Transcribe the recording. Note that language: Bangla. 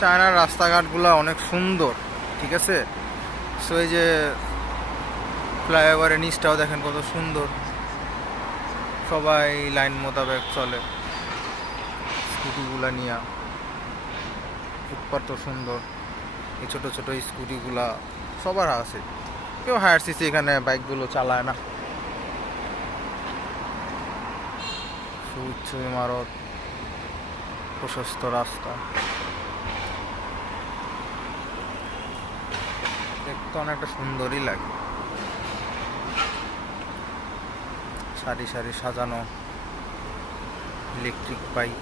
চায়নার রাস্তাঘাটগুলো অনেক সুন্দর, ঠিক আছে। সো এই যে ফ্লাইওভারের নিচটাও দেখেন কত সুন্দর, সবাই লাইন মোতাবেক চলে স্কুটিগুলা নিয়ে। ফুটপাথ তো সুন্দর, এই ছোট ছোট স্কুটিগুলা সবার আছে। কেউ হায়ার সিসি এখানে বাইকগুলো চালায় না। সুউচ্চ ইমারত, প্রশস্ত রাস্তা, দেখতে অনেকটা সুন্দরই লাগে। সারি সারি সাজানো ইলেকট্রিক বাইক।